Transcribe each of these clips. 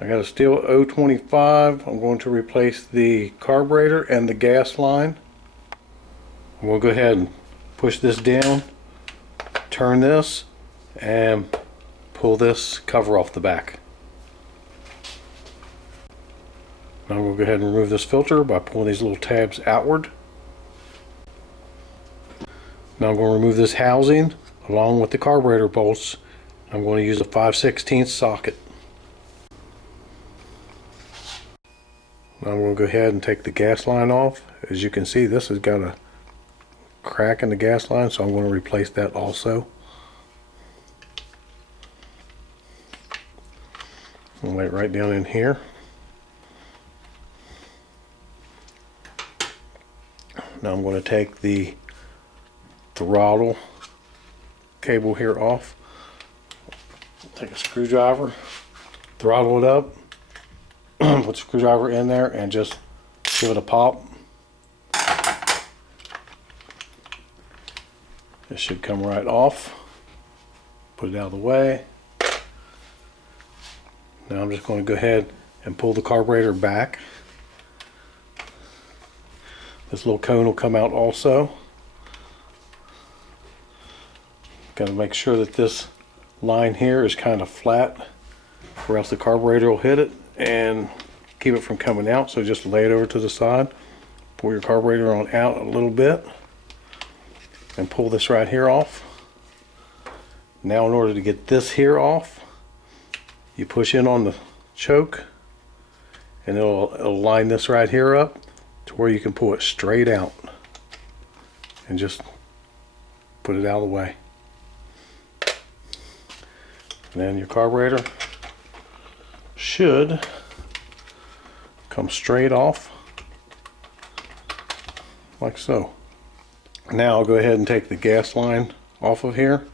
I got a Stihl 025. I'm going to replace the carburetor and the gas line. We'll go ahead and push this down, turn this, and pull this cover off the back. Now we'll go ahead and remove this filter by pulling these little tabs outward. Now I'm going to remove this housing along with the carburetor bolts. I'm going to use a 5/16 socket. Now I'm going to go ahead and take the gas line off. As you can see, this has got a crack in the gas line, so I'm going to replace that also. I'll lay it right down in here. Now I'm going to take the throttle cable here off. Take a screwdriver, throttle it up, put the screwdriver in there and just give it a pop. It should come right off. Put it out of the way. Now I'm just going to go ahead and pull the carburetor back. This little cone will come out also. Got to make sure that this line here is kind of flat, or else the carburetor will hit it and keep it from coming out. So just lay it over to the side, pull your carburetor on out a little bit, and pull this right here off. Now in order to get this here off, you push in on the choke and it'll line this right here up to where you can pull it straight out and just put it out of the way. And then your carburetor should come straight off like so. Now I'll go ahead and take the gas line off of here.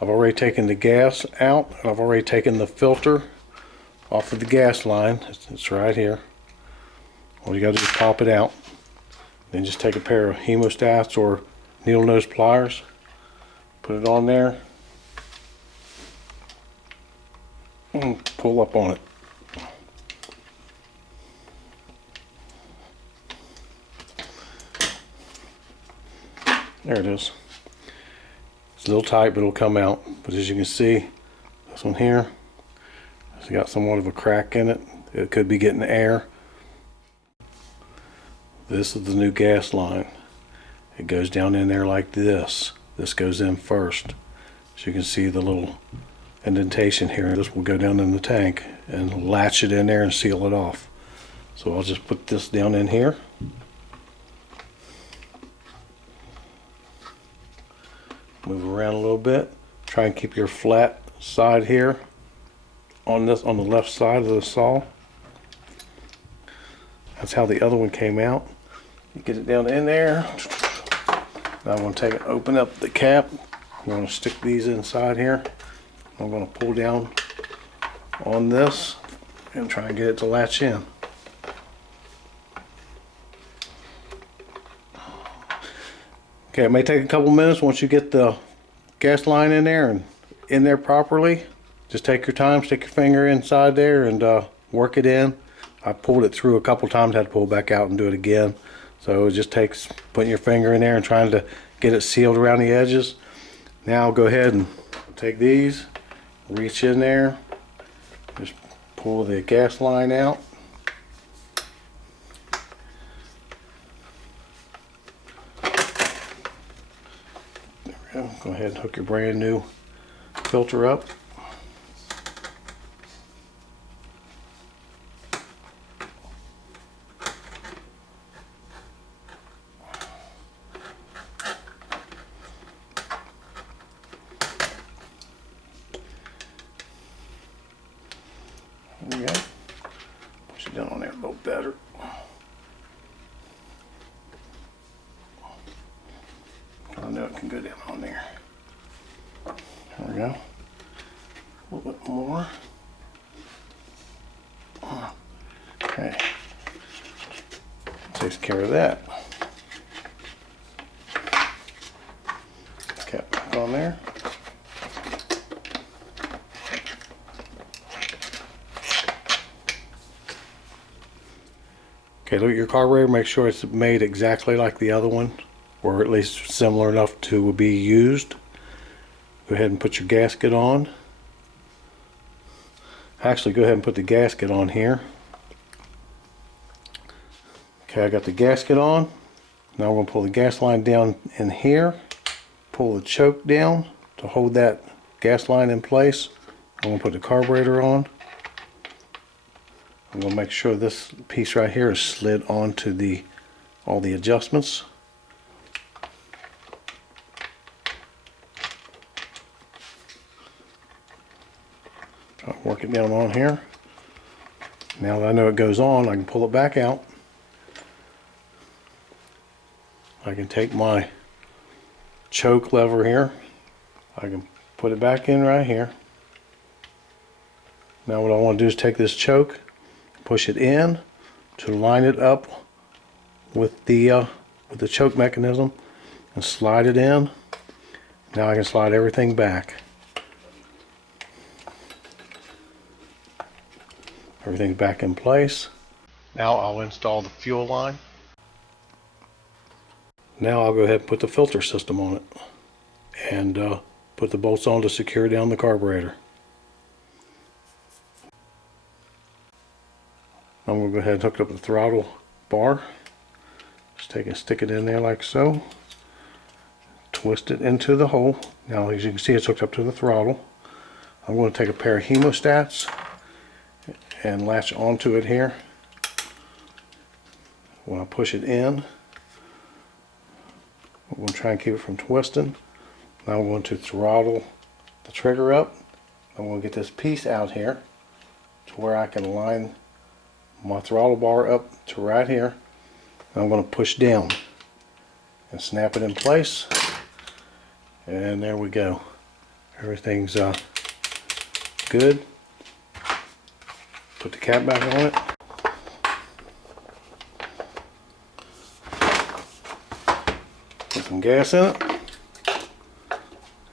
I've already taken the gas out, and I've already taken the filter off of the gas line. It's right here. All you got to do is pop it out. Then just take a pair of hemostats or needle nose pliers, put it on there, and pull up on it. There it is. It's a little tight, but it'll come out. But as you can see, this one here, it's got somewhat of a crack in it. It could be getting air. This is the new gas line. It goes down in there like this. This goes in first. As you can see, the little indentation here. This will go down in the tank and latch it in there and seal it off. So I'll just put this down in here. Move around a little bit. Try and keep your flat side here on the left side of the saw. That's how the other one came out. You get it down in there. Now I'm going to take it, open up the cap. I'm going to stick these inside here. I'm going to pull down on this and try and get it to latch in. Okay, it may take a couple minutes. Once you get the gas line in there and in there properly, just take your time, stick your finger inside there and work it in. I pulled it through a couple times, had to pull it back out and do it again. So it just takes putting your finger in there and trying to get it sealed around the edges. Now I'll go ahead and take these, reach in there, just pull the gas line out. Go ahead and hook your brand new filter up. There we go. Push it down on there a little better. I know it can go down on there. There we go. A little bit more. Okay. Takes care of that. Cap back on there. Okay, look at your carburetor, make sure it's made exactly like the other one, or at least similar enough to be used. Go ahead and put your gasket on. Actually, go ahead and put the gasket on here. Okay, I got the gasket on. Now I'm going to pull the gas line down in here, pull the choke down to hold that gas line in place. I'm going to put the carburetor on. I'm going to make sure this piece right here is slid onto all the adjustments. I'll work it down on here. Now that I know it goes on, I can pull it back out. I can take my choke lever here. I can put it back in right here. Now what I want to do is take this choke, push it in to line it up with the choke mechanism and slide it in. Now I can slide everything back. Everything's back in place. Now I'll install the fuel line. Now I'll go ahead and put the filter system on it and put the bolts on to secure down the carburetor. I'm going to go ahead and hook up the throttle bar. Just take and stick it in there like so. Twist it into the hole. Now as you can see, it's hooked up to the throttle. I'm going to take a pair of hemostats and latch onto it here. When I push it in, I'm going to try and keep it from twisting. Now I'm going to throttle the trigger up. I'm going to get this piece out here to where I can line my throttle bar up to right here. And I'm going to push down and snap it in place. And there we go. Everything's good. Put the cap back on it. Put some gas in it.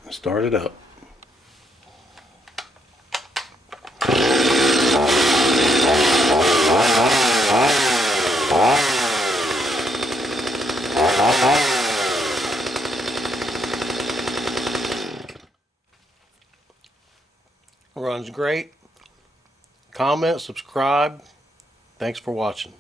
And start it up. Runs great. Comment, subscribe. Thanks for watching.